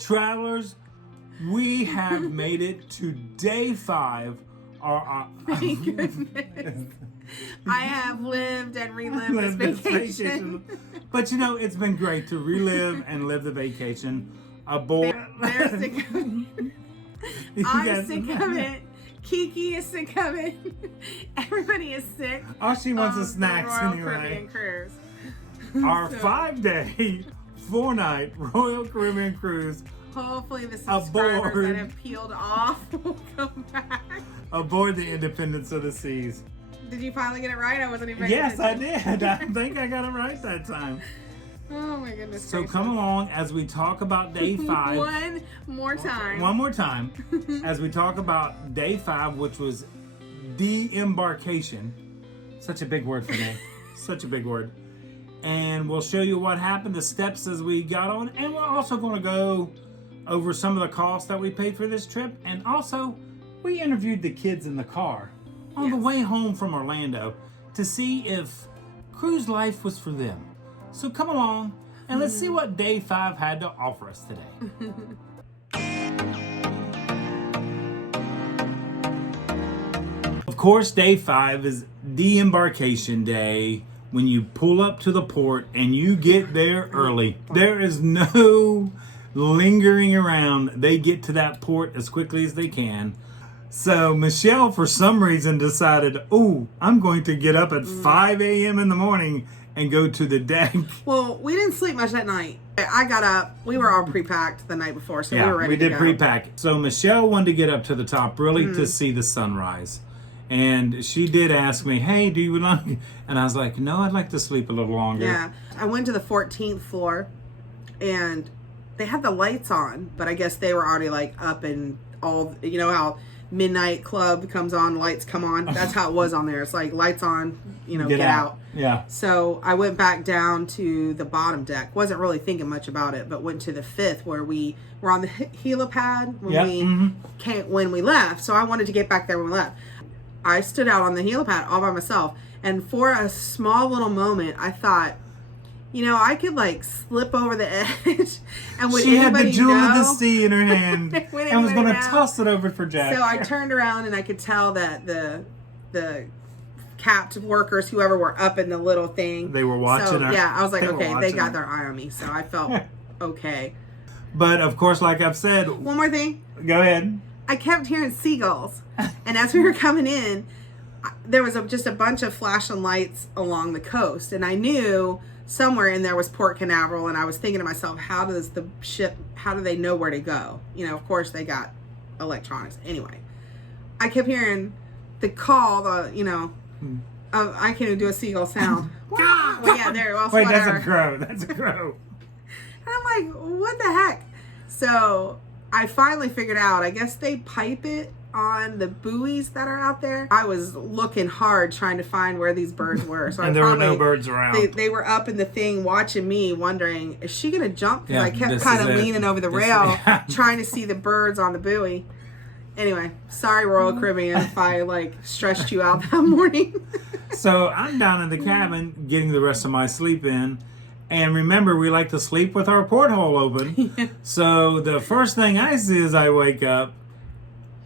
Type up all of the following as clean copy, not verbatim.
Travelers, we have made it to day 5. Thank goodness. I have lived and relived this vacation. But you know, it's been great to relive and live the vacation. Aboard. They're sick of it. I'm sick of it. Kiki is sick of it. Everybody is sick. All she wants is snacks Royal anyway. Caribbean cruise. Our 5-day, 4-night Royal Caribbean cruise. Hopefully the subscribers Aboard. that have peeled off will come back. Aboard the Independence of the Seas. Did you finally get it right? I wasn't even. Yes, I did. I think I got it right that time. Oh my goodness. So gracious. come along as we talk about day 5. One more time. One more time. As we talk about day 5, which was disembarkation. Such a big word for me. Such a big word. And we'll show you what happened, the steps as we got on. And we're also going to go over some of the costs that we paid for this trip. And also, we interviewed the kids in the car on the way home from Orlando to see if cruise life was for them. So come along and let's see what day 5 had to offer us today. Of course, day 5 is de-embarkation day, when you pull up to the port and you get there early. There is no lingering around. They get to that port as quickly as they can. So Michelle, for some reason, decided, I'm going to get up at 5 a.m. in the morning and go to the deck. Well, we didn't sleep much that night. I got up. We were all pre-packed the night before, so we were ready to go. We did pre-pack. So Michelle wanted to get up to the top really to see the sunrise. And she did ask me, hey, do you like... And I was like, no, I'd like to sleep a little longer. Yeah. I went to the 14th floor, and they had the lights on, but I guess they were already like up and all... You know how midnight club comes on, lights come on? That's how it was on there. It's like lights on, get out. Yeah. So I went back down to the bottom deck. Wasn't really thinking much about it, but went to the 5th where we were on the helipad when we left. So I wanted to get back there when we left. I stood out on the helipad all by myself, and for a small little moment, I thought, I could like slip over the edge, and would she had the jewel know? of the sea in her hand and was going to toss it over for Jack. So I turned around and I could tell that the capped workers, whoever were up in the little thing, they were watching her. Yeah, I was like, okay, they got their eye on me, so I felt okay. But of course, like I've said, one more thing. Go ahead. I kept hearing seagulls, and as we were coming in, there was just a bunch of flashing lights along the coast, and I knew somewhere in there was Port Canaveral, and I was thinking to myself, how do they know where to go? Of course they got electronics. Anyway, I kept hearing the call, I can't even do a seagull sound. Well, yeah, there. Well, wait, whatever. that's a crow. That's a crow. And I'm like, what the heck? So I finally figured out, I guess they pipe it on the buoys that are out there. I was looking hard trying to find where these birds were. So and there were no birds around. They were up in the thing watching me, wondering, is she going to jump? Because I kept kind of leaning over the rail trying to see the birds on the buoy. Anyway, sorry, Royal Caribbean, if I stressed you out that morning. So I'm down in the cabin getting the rest of my sleep in. And remember, we like to sleep with our porthole open. Yeah. So the first thing I see as I wake up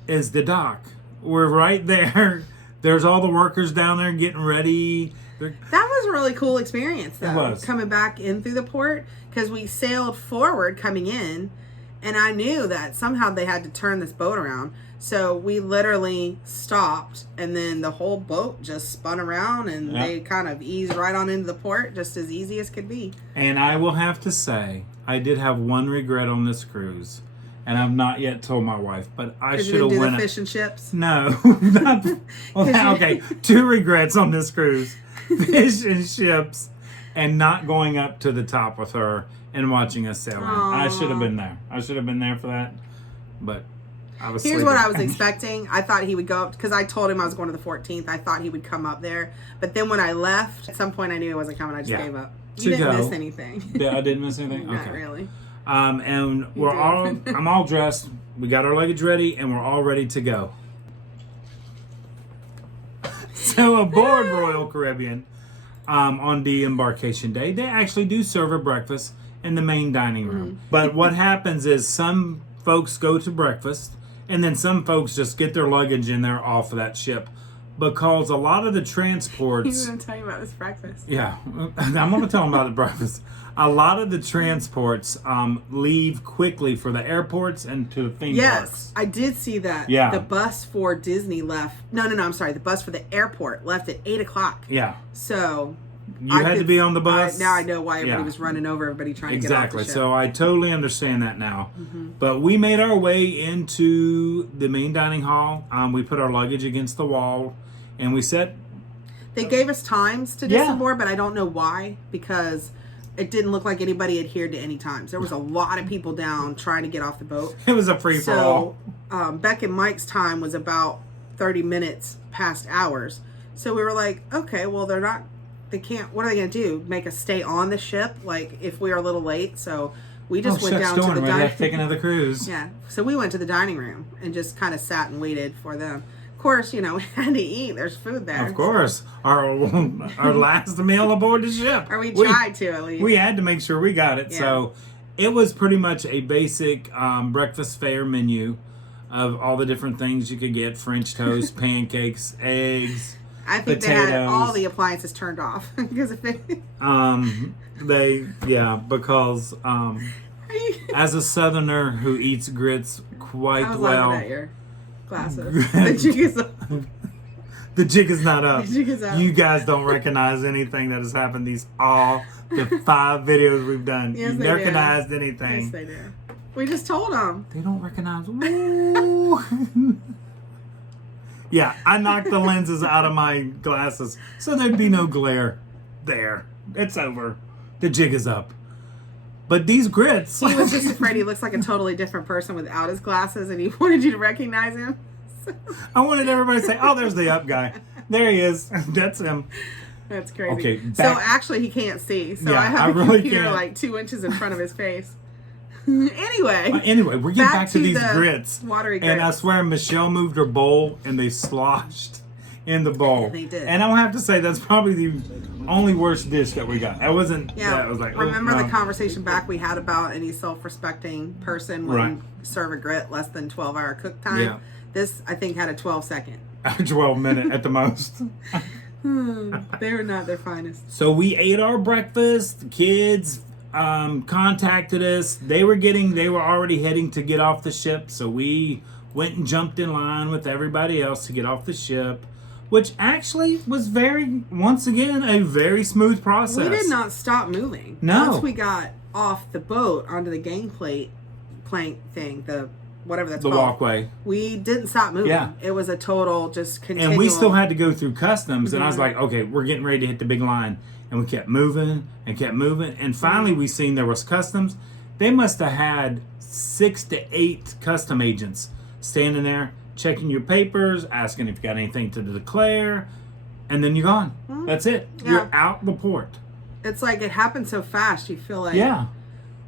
is the dock. We're right there. There's all the workers down there getting ready. That was a really cool experience, though. It was. Coming back in through the port, because we sailed forward coming in, and I knew that somehow they had to turn this boat around. So we literally stopped, and then the whole boat just spun around, and they kind of eased right on into the port, just as easy as could be. And I will have to say, I did have one regret on this cruise, and I've not yet told my wife, but I should have went. The fish and chips? No, not. Well, okay, 2 regrets on this cruise: fish and chips, and not going up to the top with her and watching us sail in. I should have been there. I should have been there for that, but. Here's what I was expecting. I thought he would go up, because I told him I was going to the 14th. I thought he would come up there. But then when I left, at some point I knew he wasn't coming. I just gave up. You didn't miss anything. Yeah, I didn't miss anything? Not really. And I'm all dressed. We got our luggage ready, and we're all ready to go. So aboard Royal Caribbean, on the embarkation day, they actually do serve a breakfast in the main dining room. But what happens is some folks go to breakfast, and then some folks just get their luggage and they're off of that ship. Because a lot of the transports... He's going to tell you about this breakfast. Yeah, I'm going to tell them about the breakfast. A lot of the transports leave quickly for the airports and to the theme parks. Yes, I did see that. Yeah. The bus for Disney left... No, I'm sorry. The bus for the airport left at 8 o'clock. Yeah. So... You had to be on the bus. Now I know why everybody was running over everybody trying to get off the ship. So I totally understand that now. But we made our way into the main dining hall. We put our luggage against the wall, and we sat. They gave us times to disembark, but I don't know why, because it didn't look like anybody adhered to any times. There was a lot of people down trying to get off the boat. It was a free-for-all. So Becca and Mike's time was about 30 minutes past ours. So we were like, okay, well, they can't, what are they going to do? Make us stay on the ship, like, if we are a little late? So we just went down to the dining room. We have to take another cruise. Yeah. So we went to the dining room and just kind of sat and waited for them. Of course, we had to eat. There's food there. Of course. Our last meal aboard the ship. Or we tried to, at least. We had to make sure we got it. Yeah. So it was pretty much a basic breakfast fare menu of all the different things you could get. French toast, pancakes, eggs, I think potatoes. They had all the appliances turned off because of it. Because as a Southerner who eats grits quite well, laughing at your glasses. The jig is up. The jig is not up. The jig is up. You guys don't recognize anything that has happened. The 5 videos we've done. Yes, you they recognized do. anything? Yes, they do. We just told them. They don't recognize. Woo. Yeah, I knocked the lenses out of my glasses so there'd be no glare. There. It's over. The jig is up. But these grits... He was just afraid he looks like a totally different person without his glasses, and he wanted you to recognize him. I wanted everybody to say, oh, there's the up guy. There he is. That's him. That's crazy. Okay, so actually he can't see. So yeah, I have a really computer can't. like 2 inches in front of his face. Anyway, we're getting back to these grits. Watery grits. And I swear Michelle moved her bowl and they sloshed in the bowl. They did. And I'll have to say that's probably the only worst dish that we got. That wasn't. Yeah. That was like. Remember the conversation back we had about any self-respecting person when serve a grit less than 12-hour cook time? Yeah. This I think had a 12-second. 12-minute at the most. They were not their finest. So we ate our breakfast. The kids contacted us. They were already heading to get off the ship. So we went and jumped in line with everybody else to get off the ship, which actually was once again, a very smooth process. We did not stop moving. No. Once we got off the boat onto the gangplank thing, whatever that's called. The walkway. We didn't stop moving. Yeah. It was a total just continual. And we still had to go through customs. And I was like, okay, we're getting ready to hit the big line. And we kept moving and kept moving. And finally we seen there was customs. They must have had 6 to 8 custom agents standing there, checking your papers, asking if you got anything to declare. And then you're gone. That's it. Yeah. You're out the port. It's like it happened so fast. You feel like,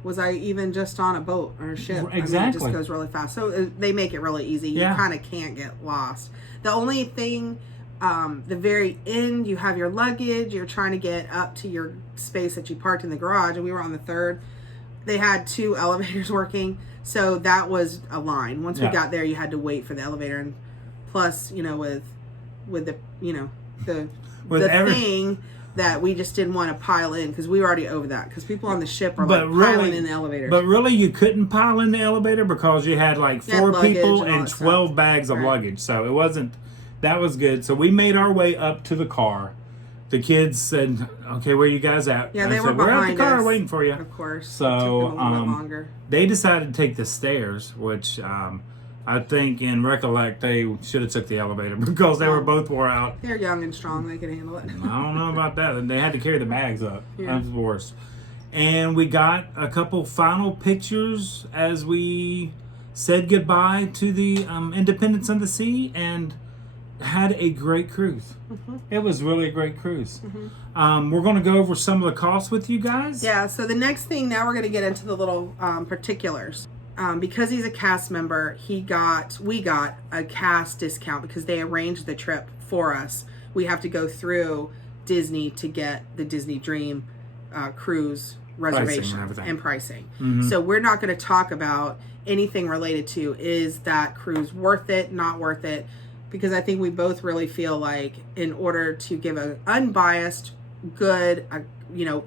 was I even just on a boat or a ship? Exactly. I mean, it just goes really fast. So they make it really easy. You kind of can't get lost. The only thing, the very end, you have your luggage. You're trying to get up to your space that you parked in the garage. And we were on the 3rd. They had 2 elevators working. So that was a line. Once we got there, you had to wait for the elevator. And plus, with the, thing that we just didn't want to pile in because we were already over that. Because people on the ship are piling in the elevators. But really, you couldn't pile in the elevator because you had like 4 people and 12 bags of luggage. So it wasn't, that was good. So we made our way up to the car. The kids said, okay, where are you guys at? Yeah, they were behind us. We're at the car us, waiting for you. Of course. So it took them a little bit longer. They decided to take the stairs, which I think in recollect they should have took the elevator because they were both wore out. They're young and strong. They can handle it. I don't know about that. They had to carry the bags up. Yeah. That was worse. And we got a couple final pictures as we said goodbye to the Independence of the Sea and had a great cruise. It was really a great cruise. We're going to go over some of the costs with you guys. Yeah, so the next thing, now we're going to get into the little particulars. Because he's a cast member, we got a cast discount because they arranged the trip for us. We have to go through Disney to get the Disney Dream cruise reservation everything. and pricing. Mm-hmm. So we're not going to talk about anything related to is that cruise worth it, not worth it, because I think we both really feel like in order to give an unbiased, good,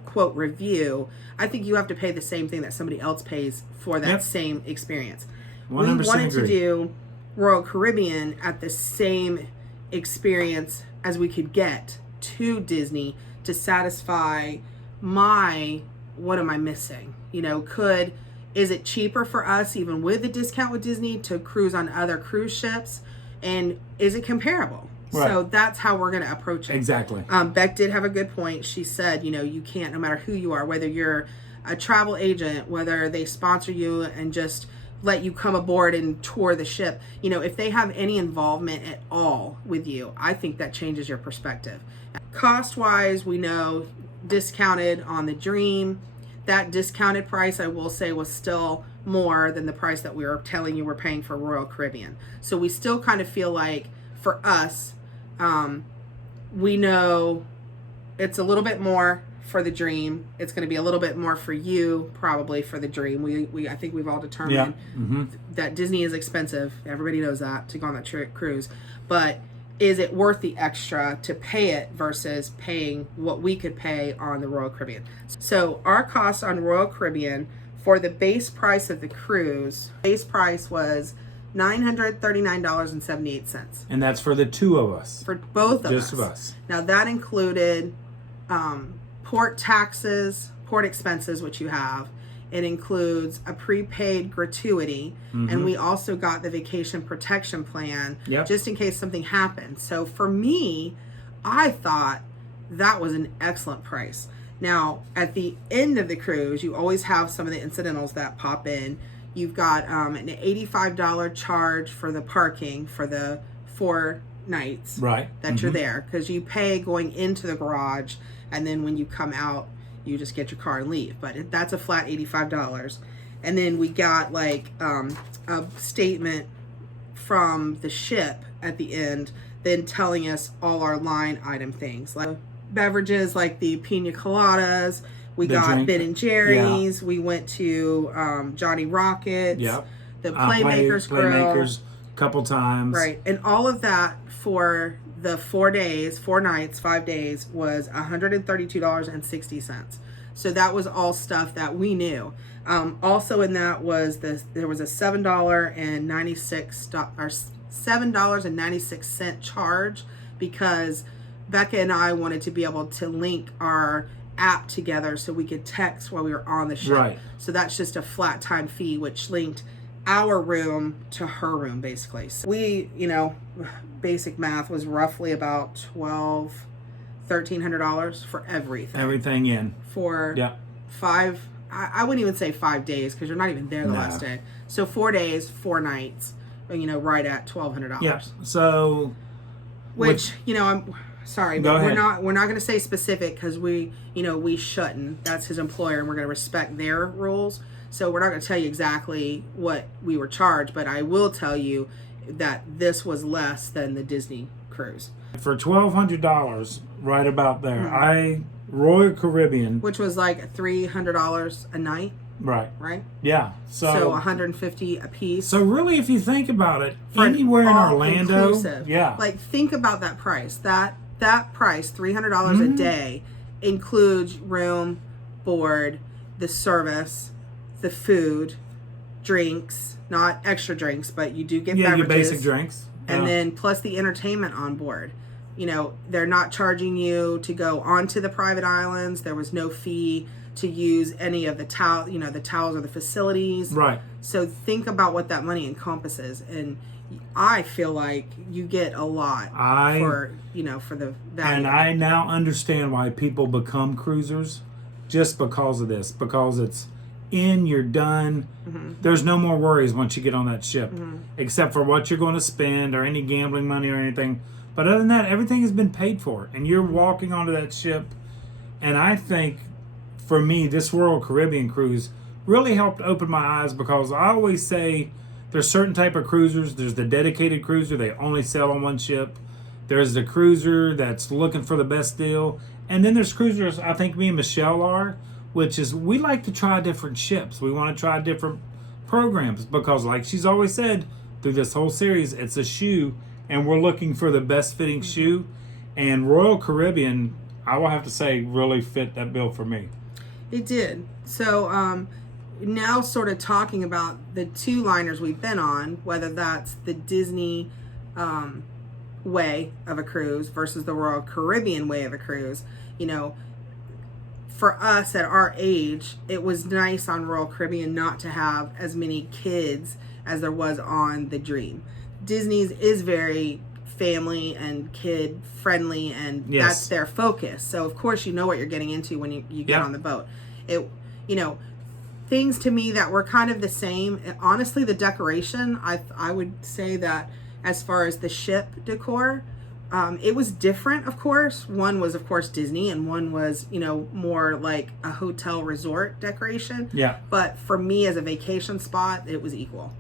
quote review, I think you have to pay the same thing that somebody else pays for that same experience. 100% We wanted agree. to do Royal Caribbean at the same experience as we could get to Disney to satisfy what am I missing? Is it cheaper for us, even with the discount with Disney, to cruise on other cruise ships? And is it comparable? Right. So that's how we're going to approach it. Exactly. Beck did have a good point. She said, you can't, no matter who you are, whether you're a travel agent, whether they sponsor you and just let you come aboard and tour the ship, if they have any involvement at all with you, I think that changes your perspective. Cost-wise, we know discounted on the Dream. That discounted price, I will say, was still more than the price that we were telling you we're paying for Royal Caribbean. So we still kind of feel like, for us, we know it's a little bit more for the Dream. It's going to be a little bit more for you, probably, for the Dream. I think we've all determined that Disney is expensive. Everybody knows that, to go on that cruise. But is it worth the extra to pay it versus paying what we could pay on the Royal Caribbean? So our cost on Royal Caribbean for the base price of the cruise, base price was $939.78. And that's for the two of us. For both of us. Just of us. Now that included port taxes, port expenses, which you have. It includes a prepaid gratuity, and we also got the vacation protection plan just in case something happened. So for me, I thought that was an excellent price. Now, at the end of the cruise, you always have some of the incidentals that pop in. You've got an $85 charge for the parking for the 4 nights that you're there, because you pay going into the garage, and then when you come out, you just get your car and leave. But that's a flat $85. And then we got like a statement from the ship at the end, then telling us all our line item things, like beverages like the pina coladas. We got Ben and Jerry's. We went to Johnny Rockets. The Playmakers Grill. Couple times. Right. And all of that for the 4 days, 4 nights, 5 days was $132.60. So that was all stuff that we knew. Also in that was there was a $7.96 charge, because Becca and I wanted to be able to link our app together so we could text while we were on the ship. Right. So that's just a flat time fee, which linked our room to her room, basically. So we, basic math was roughly about $1,300 for everything. Everything in. For 5, I wouldn't even say 5 days, because you're not even there the last day. So 4 days, 4 nights, right at $1,200. Yeah. So, which I'm sorry, but we're not going to say specific, because we shouldn't. That's his employer, and we're going to respect their rules. So we're not going to tell you exactly what we were charged, but I will tell you that this was less than the Disney cruise. For $1,200, right about there, Royal Caribbean, which was like $300 a night. Right. Yeah. So $150 a piece. So really, if you think about it, anywhere in Orlando, inclusive. Like, think about that price. That price, $300 a day, includes room, board, the service, the food, drinks, not extra drinks, but you do get beverages. Your basic drinks. And then plus the entertainment on board. They're not charging you to go onto the private islands. There was no fee to use any of the the towels or the facilities. Right. So think about what that money encompasses, and I feel like you get a lot for the value. And I now understand why people become cruisers, just because of this, because it's you're done. There's no more worries once you get on that ship, except for what you're going to spend or any gambling money or anything. But other than that, everything has been paid for, and you're walking onto that ship. And I think, for me, this Royal Caribbean cruise really helped open my eyes, because I always say there's certain type of cruisers. There's the dedicated cruiser, they only sail on one ship. There's the cruiser that's looking for the best deal. And then there's cruisers, I think me and Michelle are, which is we like to try different ships. We want to try different programs because, like she's always said through this whole series, it's a shoe, and we're looking for the best fitting shoe. And Royal Caribbean, I will have to say, really fit that bill for me. It did. So now sort of talking about the two liners we've been on, whether that's the Disney way of a cruise versus the Royal Caribbean way of a cruise, you know, for us at our age, it was nice on Royal Caribbean not to have as many kids as there was on the Dream. Disney's is very family and kid friendly, and that's their focus. So of course you know what you're getting into when you get on the boat. It, you know, things to me that were kind of the same. Honestly, the decoration, I would say that as far as the ship decor, it was different, of course. One was, of course, Disney, and one was, you know, more like a hotel resort decoration. Yeah. But for me as a vacation spot, it was equal.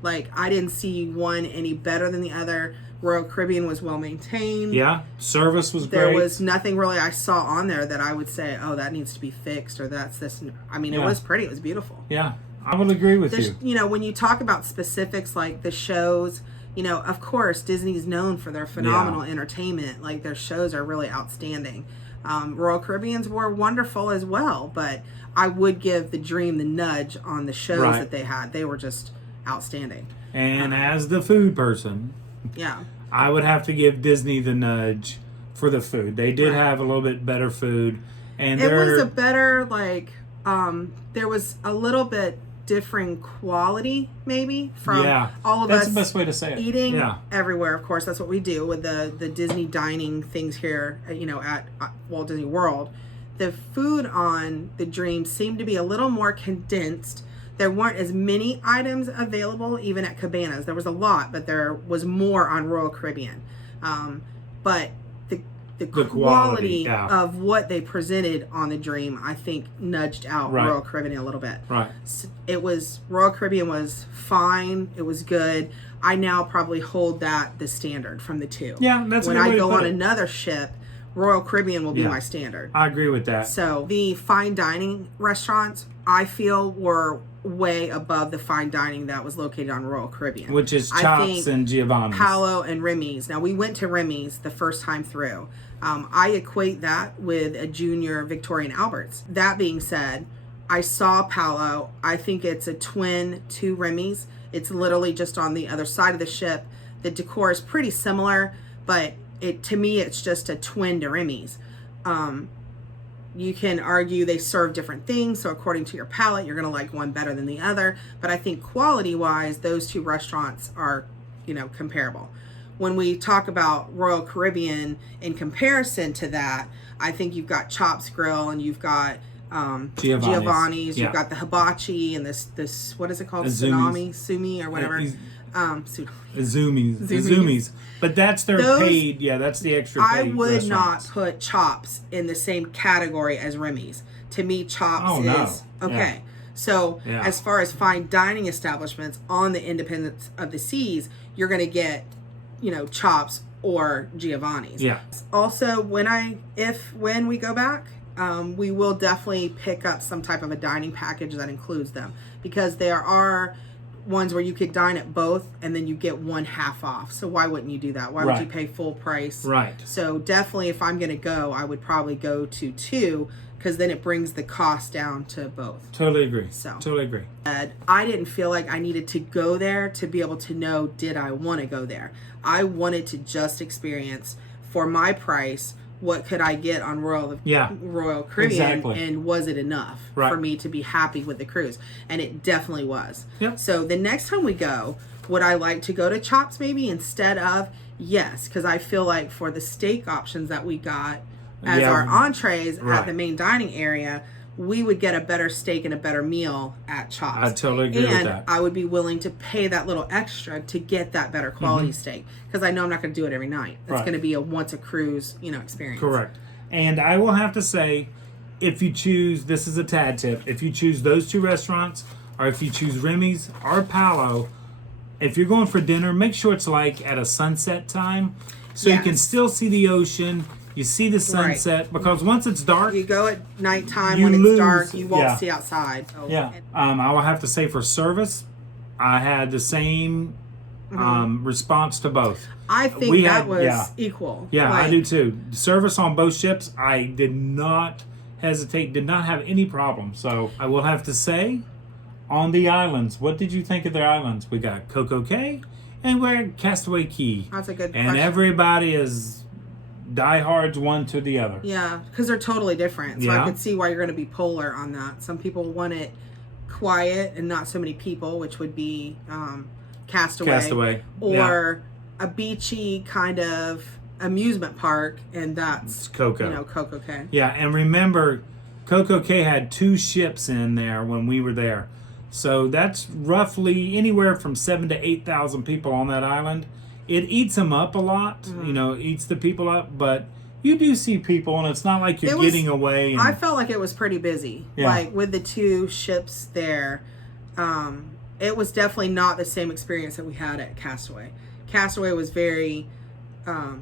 Like, I didn't see one any better than the other. Royal Caribbean was well maintained. Yeah, service was great. There was nothing really I saw on there that I would say, oh, that needs to be fixed, or that's this. I mean, it was pretty. It was beautiful. Yeah, I would agree with you. You know, when you talk about specifics like the shows, you know, of course, Disney's known for their phenomenal entertainment. Like, their shows are really outstanding. Royal Caribbean's were wonderful as well, but I would give the Dream the nudge on the shows that they had. They were just outstanding. And as the food person... Yeah. I would have to give Disney the nudge for the food. They did have a little bit better food. And it was a better, like, there was a little bit different quality, maybe, from all of us. That's the best way to say it. Eating everywhere, of course. That's what we do with the Disney dining things here, you know, at Walt Disney World. The food on the Dream seemed to be a little more condensed. There weren't as many items available even at Cabanas. There was a lot, but there was more on Royal Caribbean. But the quality of what they presented on the Dream, I think, nudged out Royal Caribbean a little bit. Right. It was, Royal Caribbean was fine. It was good. I now probably hold that the standard from the two. Yeah, that's when I go on another ship, Royal Caribbean will be my standard. I agree with that. So the fine dining restaurants, I feel, were way above the fine dining that was located on Royal Caribbean, which is Chops and Giovanni's. Palo and Remy's. Now, we went to Remy's the first time through. I equate that with a junior Victorian Albert's. That being said, I saw Palo. I think it's a twin to Remy's. It's literally just on the other side of the ship. The decor is pretty similar, but to me, it's just a twin to Remy's. You can argue they serve different things, so according to your palate, you're going to like one better than the other. But I think quality-wise, those two restaurants are, you know, comparable. When we talk about Royal Caribbean in comparison to that, I think you've got Chops Grill and you've got Giovanni's. You've got the hibachi and this what is it called? Sumi or whatever. Zoomies. But that's their paid, that's the extra paid I would restaurants. not put Chops in the same category as Remy's. To me, Chops is okay. Yeah. So as far as fine dining establishments on the Independence of the Seas, you're going to get, you know, Chops or Giovanni's. Yeah. Also, when we go back, we will definitely pick up some type of a dining package that includes them, because there are ones where you could dine at both and then you get one half off. So why wouldn't you do that? Why would you pay full price? Right. So definitely, if I'm going to go, I would probably go to two, because then it brings the cost down to both. Totally agree. So totally agree. I didn't feel like I needed to go there to be able to know, did I want to go there? I wanted to just experience, for my price, what could I get on Royal Caribbean, and was it enough for me to be happy with the cruise? And it definitely was. Yep. So the next time we go, would I like to go to Chops maybe instead of? Yes, because I feel like for the steak options that we got as our entrees at the main dining area, we would get a better steak and a better meal at Chops. I totally agree with that. And I would be willing to pay that little extra to get that better quality steak, because I know I'm not going to do it every night. It's going to be a once a cruise, you know, experience. Correct. And I will have to say, if you choose, this is a Tad tip, if you choose those two restaurants, or if you choose Remy's or Palo, if you're going for dinner, make sure it's like at a sunset time, so you can still see the ocean. You see the sunset because once it's dark, you go at nighttime you when it's lose- dark. You won't yeah. see outside. So, yeah. I will have to say for service, I had the same response to both. I think We that had- was yeah. equal. Yeah, I Like, do too. Service on both ships, I did not hesitate, did not have any problem. So I will have to say, on the islands, what did you think of their islands? We got Coco Cay and we're at Castaway Key. That's a good And question. everybody is diehards one to the other. Yeah, because they're totally different. So Yeah. I could see why you're going to be polar on that. Some people want it quiet and not so many people, which would be Castaway. Or a beachy kind of amusement park, and that's Coco. Coco Cay. Yeah, and remember, Coco Cay had 2 ships in there when we were there. So that's roughly anywhere from 7,000 to 8,000 people on that island. It eats them up a lot, eats the people up, but you do see people, and it's not like you're getting away. And, I felt like it was pretty busy. Yeah. Like with the 2 ships there, it was definitely not the same experience that we had at Castaway. Castaway was very, I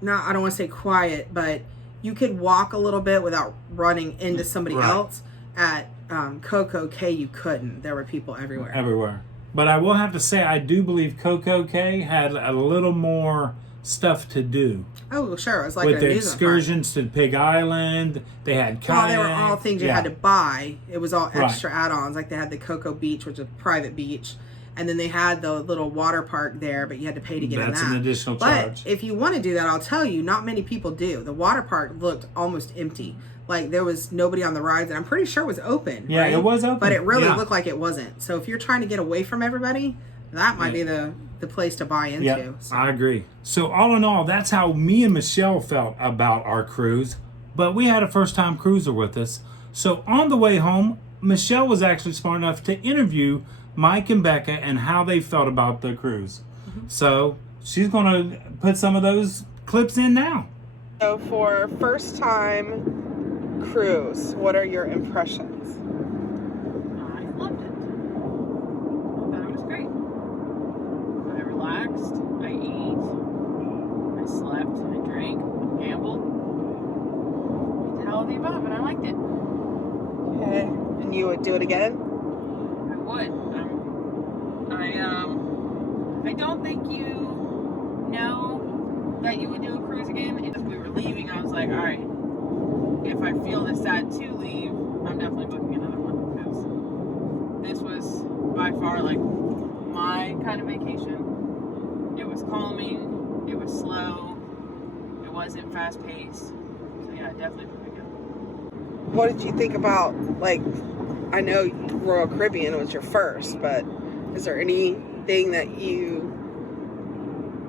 don't want to say quiet, but you could walk a little bit without running into somebody else. At Coco Cay, you couldn't. There were people everywhere. But I will have to say, I do believe Coco Cay had a little more stuff to do. Oh, sure. It was like with an the amusement excursions to Pig Island. They had kayak. Well, they were all things you had to buy. It was all extra Right. add-ons. Like they had the Coco Beach, which is a private beach. And then they had the little water park there, but you had to pay to get in that. That's an additional But charge. if you want to do that, I'll tell you, not many people do. The water park looked almost empty. Like there was nobody on the rides, and I'm pretty sure it was open. Yeah, right? it was open. But it really Yeah. looked like it wasn't. So if you're trying to get away from everybody, that might be the place to buy into. Yeah, So. I agree. So all in all, that's how me and Michelle felt about our cruise. But we had a first-time cruiser with us. So on the way home, Michelle was actually smart enough to interview Mike and Becca and how they felt about the cruise. So she's going to put some of those clips in now. So for first time cruise, what are your impressions? I loved it. I thought it was great. I relaxed, I ate, I slept, I drank, gambled. I did all of the above and I liked it. Okay. And you would do it again? I would. I don't think you know that you would do a cruise again. If we were leaving, I was like, all right, if I feel this sad to leave, I'm definitely booking another one because this was by far like my kind of vacation. It was calming, it was slow, it wasn't fast paced. So yeah, definitely book again. What did you think about, like, I know Royal Caribbean was your first, but is there anything that you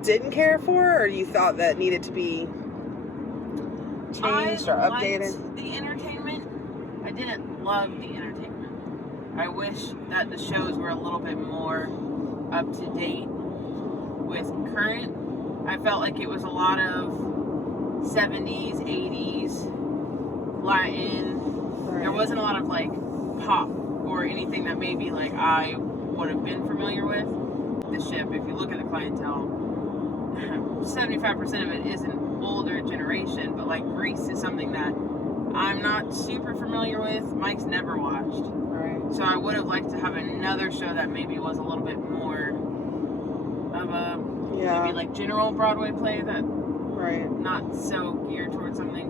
didn't care for or you thought that needed to be changed or updated? Liked the entertainment. I didn't love the entertainment. I wish that the shows were a little bit more up to date with current. I felt like it was a lot of 70s, 80s, Latin. Right. There wasn't a lot of like pop or anything that maybe like I would have been familiar with. The ship, if you look at the clientele, 75% of it is an older generation, but like Greece is something that I'm not super familiar with. Mike's never watched. Right. So I would have liked to have another show that maybe was a little bit more of a maybe like general Broadway play that Right. not so geared towards something.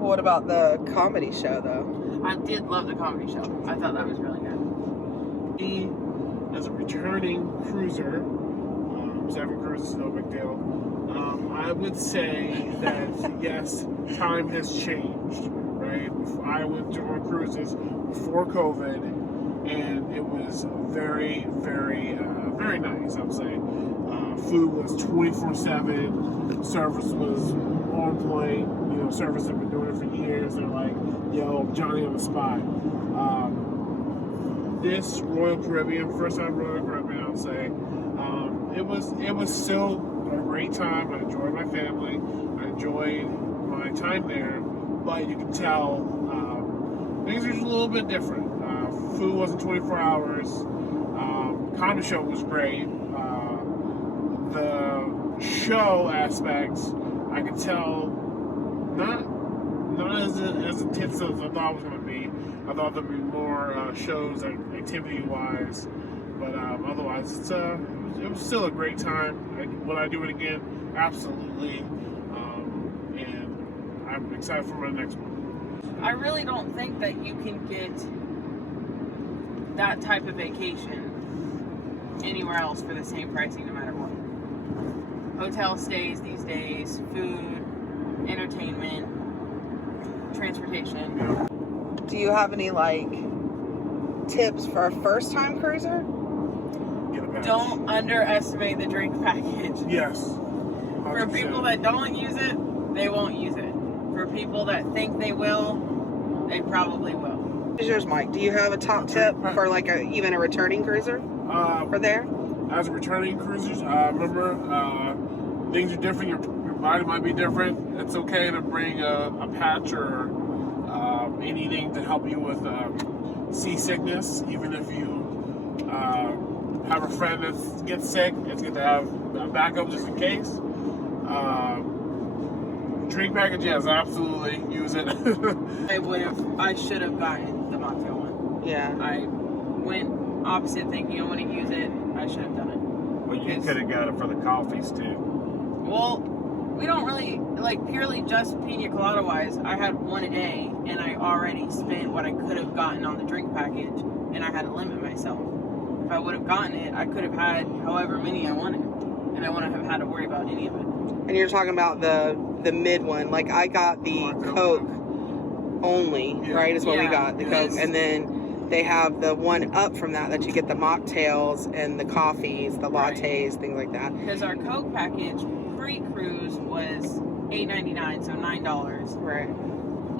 What about the comedy show though? I did love the comedy show. I thought that was really good. Me, as a returning cruiser, 7 cruises, no big deal. I would say that yes, time has changed. Right, I went on cruises before COVID, and it was very, very, very nice. I would say food was 24/7. Service was on point. You know, service have been doing it for years. They're like, yo, Johnny on the spot. This Royal Caribbean, first time Royal Caribbean, I'll say, it was still a great time. I enjoyed my family. I enjoyed my time there, but you can tell things are just a little bit different. Food wasn't 24 hours. Comedy show was great. The show aspects I could tell not as intense as I thought it was going to be. I thought there'd be more shows activity-wise, but otherwise, it was still a great time. Would I do it again? Absolutely. And I'm excited for my next one. I really don't think that you can get that type of vacation anywhere else for the same pricing, no matter what. Hotel stays these days, food, entertainment, transportation. Do you have any tips for a first-time cruiser? Get a badge. Don't underestimate the drink package. Yes. 100%. For people that don't use it, they won't use it. For people that think they will, they probably will. What is yours, Mike? Do you have a top tip for even a returning cruiser for there? As a returning cruisers, remember, things are different. Your body might be different. It's okay to bring a patch or anything to help you with seasickness. Even if you have a friend that gets sick, it's good to have a backup just in case. Drink package, yes, absolutely use it. I should have gotten the mocktail one. Yeah. I went opposite thinking I want to use it. I should have done it. Well, you could have got it for the coffees too. Well, we don't really, purely just pina colada wise, I had one a day and I already spent what I could have gotten on the drink package and I had to limit myself. If I would have gotten it, I could have had however many I wanted and I wouldn't have had to worry about any of it. And you're talking about the mid one. I got the Coke only, right, is what we got, the Coke. And then they have the one up from that you get the mocktails and the coffees, the lattes, things like that. Because our Coke package pre-cruise was $8.99, so $9. Right.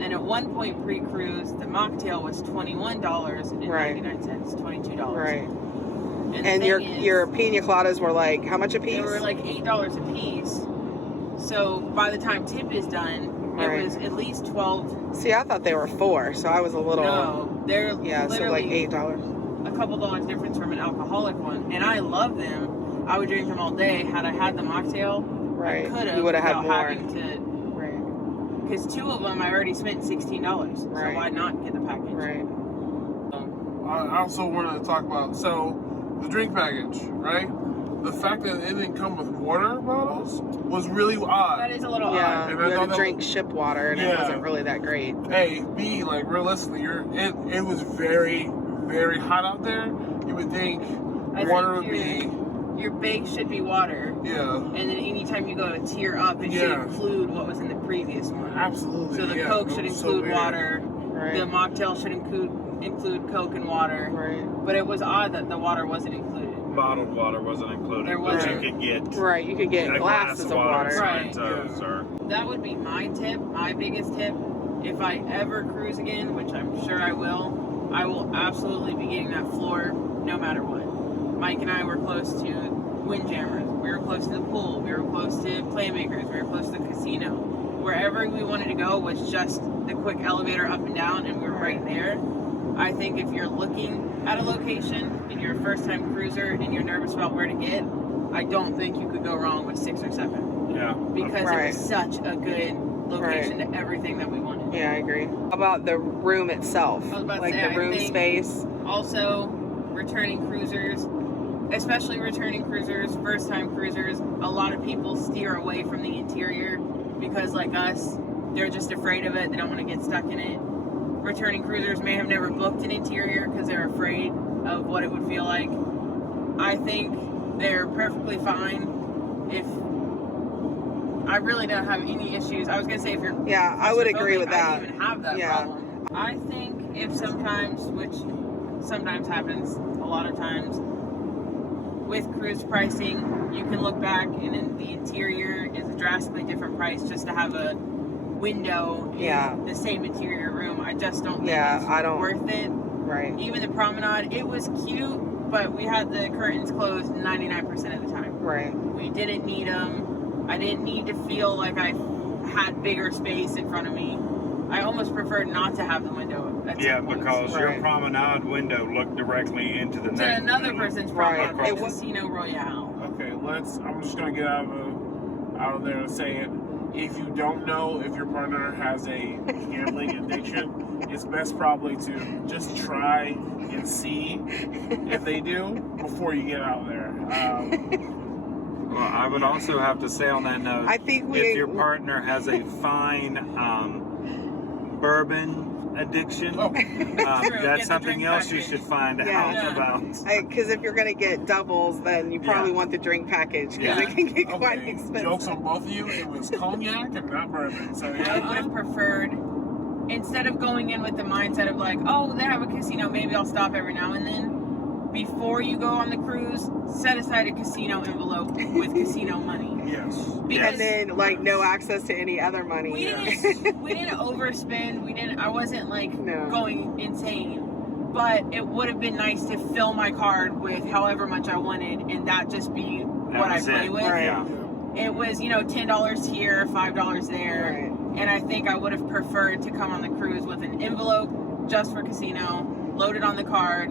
And at one point pre-cruise, the mocktail was $21.99, $22. Right. And your pina coladas were how much a piece? They were $8 a piece. So by the time tip is done, it was at least 12. See, I thought they were $4, so I was a little. No, they're literally so $8. A couple dollars difference from an alcoholic one, and I love them. I would drink them all day. Had I had the mocktail, right, I could have. You would have had more. Having to, right. Because 2 of them I already spent $16. So why not get the package? Right. I also wanted to talk about the drink package, right? The fact that it didn't come with water bottles was really odd. That is a little yeah, odd. you had to drink ship water, and it wasn't really that great. A, B, realistically, it was very, very hot out there. You would think water would be... Your base should be water. Yeah. And then anytime you go to tier up, it should include what was in the previous one. Absolutely. So the Coke should include water. Right. The mocktail should include Coke and water. Right. But it was odd that the water wasn't included. Bottled water wasn't included. There wasn't. You could get you could get glasses of water. Right. Or... That would be my tip, my biggest tip. If I ever cruise again, which I'm sure I will absolutely be getting that floor no matter what. Mike and I were close to windjammers. We were close to the pool. We were close to playmakers. We were close to the casino. Wherever we wanted to go was just the quick elevator up and down, and we were right there. I think if you're looking at a location and you're a first-time cruiser and you're nervous about where to get, I don't think you could go wrong with 6 or 7. Yeah. Because it was such a good location to everything that we wanted. Yeah, I agree. How about the room itself? I was about to say, the room space. Also, returning cruisers, especially returning cruisers, first-time cruisers, a lot of people steer away from the interior because, like us, they're just afraid of it. They don't want to get stuck in it. Returning cruisers may have never booked an interior because they're afraid of what it would feel like. I think they're perfectly fine. If I really don't have any issues. I was going to say if you're... Yeah, I would agree with that. I don't even have that problem. I think if sometimes, which sometimes happens a lot of times, with cruise pricing, you can look back and in the interior is a drastically different price just to have a window in the same interior room. I just don't think it's worth it. Right. Even the promenade, it was cute, but we had the curtains closed 99% of the time. Right. We didn't need them. I didn't need to feel like I had bigger space in front of me. I almost preferred not to have the window. Because your promenade window looked directly into the next another person's promenade. It was Casino Royale. Okay, I'm just gonna get out of there and say it. if you don't know if your partner has a gambling addiction, it's best probably to just try and see if they do before you get out there. Well, I would also have to say on that note, I think if your partner has a fine bourbon addiction, that's something else you should find out about. Because if you're going to get doubles, then you probably want the drink package, because it can get quite expensive. Jokes on both of you, it was cognac and not bourbon. So I would have preferred, instead of going in with the mindset of like, oh, they have a casino, maybe I'll stop every now and then. Before you go on the cruise, set aside a casino envelope with casino money. Yes. Because and then like no access to any other money. We didn't overspend. I wasn't like going insane. But it would have been nice to fill my card with however much I wanted, and that just be what I play with. Right. Yeah. It was, $10 here, $5 there. Right. And I think I would have preferred to come on the cruise with an envelope just for casino, loaded on the card.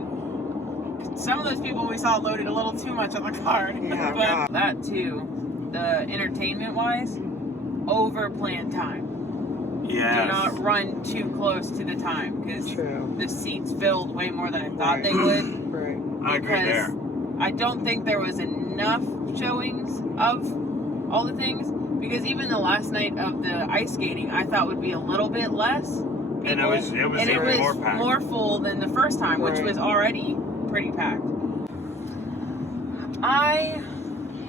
Some of those people we saw loaded a little too much on the card. Yeah, but that too, the entertainment wise, over planned time. Yes. Do not run too close to the time, because the seats filled way more than I thought they would. Right. I agree there. I don't think there was enough showings of all the things, because even the last night of the ice skating I thought would be a little bit less people, And it was more packed. more full than the first time, which was already pretty packed. I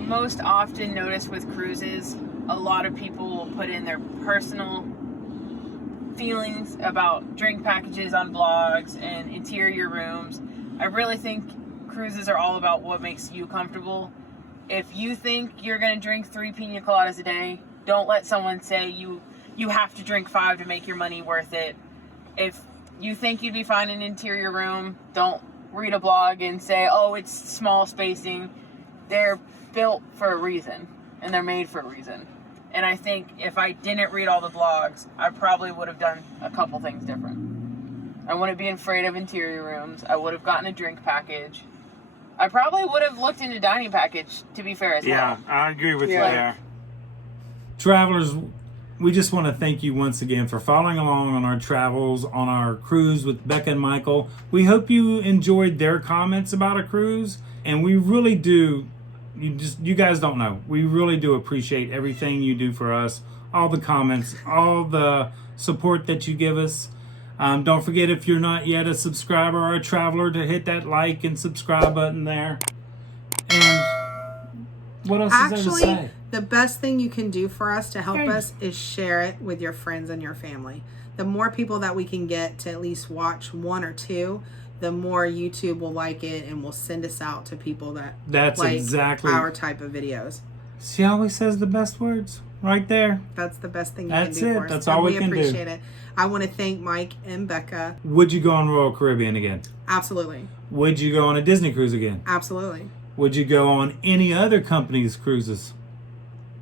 most often notice with cruises, a lot of people will put in their personal feelings about drink packages on blogs and interior rooms. I really think cruises are all about what makes you comfortable. If you think you're going to drink 3 pina coladas a day, don't let someone say you have to drink 5 to make your money worth it. If you think you'd be fine in an interior room, don't read a blog and say, oh, it's small spacing. They're built for a reason, and they're made for a reason. And I think if I didn't read all the blogs, I probably would have done a couple things different. I wouldn't be afraid of interior rooms. I would have gotten a drink package. I probably would have looked into dining package, to be fair as well. Yeah, I agree with you there. Travelers, we just want to thank you once again for following along on our travels, on our cruise with Becca and Michael. We hope you enjoyed their comments about a cruise, and we really do. You guys don't know. We really do appreciate everything you do for us, all the comments, all the support that you give us. Don't forget, if you're not yet a subscriber or a traveler, to hit that like and subscribe button there. And what else is there to say? The best thing you can do for us to help us is share it with your friends and your family. The more people that we can get to at least watch 1 or 2, the more YouTube will like it and will send us out to people that like exactly our type of videos. See how he says the best words? Right there. That's the best thing you That's can do it. for us. That's all we can do. We appreciate it. I want to thank Mike and Becca. Would you go on Royal Caribbean again? Absolutely. Would you go on a Disney cruise again? Absolutely. Would you go on any other company's cruises?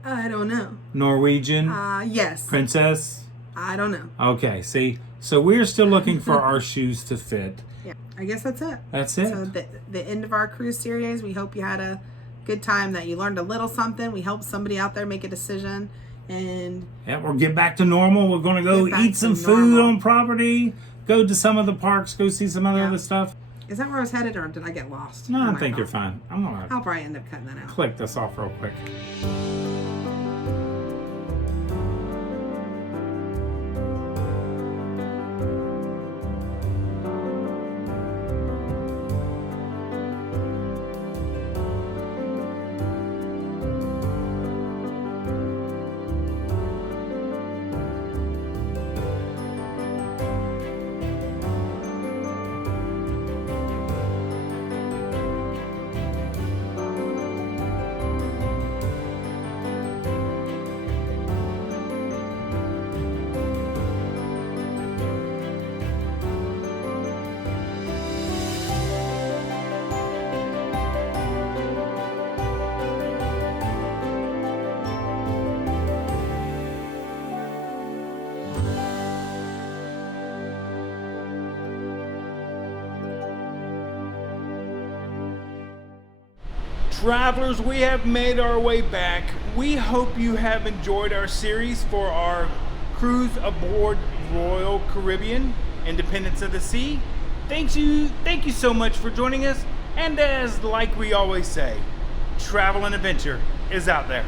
I don't know. Norwegian? Yes. Princess? I don't know. Okay, see? So we're still looking for our shoes to fit. Yeah, I guess that's it. That's it. So the end of our cruise series. We hope you had a good time, that you learned a little something. We helped somebody out there make a decision. And yeah, we'll get back to normal. We're going to go eat some food on property, go to some of the parks, go see some other stuff. Is that where I was headed, or did I get lost? No, I think you're fine. I'll probably end up cutting that out. Click this off real quick. Travelers, we have made our way back. We hope you have enjoyed our series for our cruise aboard Royal Caribbean, Independence of the Sea. Thank you so much for joining us. And as like we always say, travel and adventure is out there.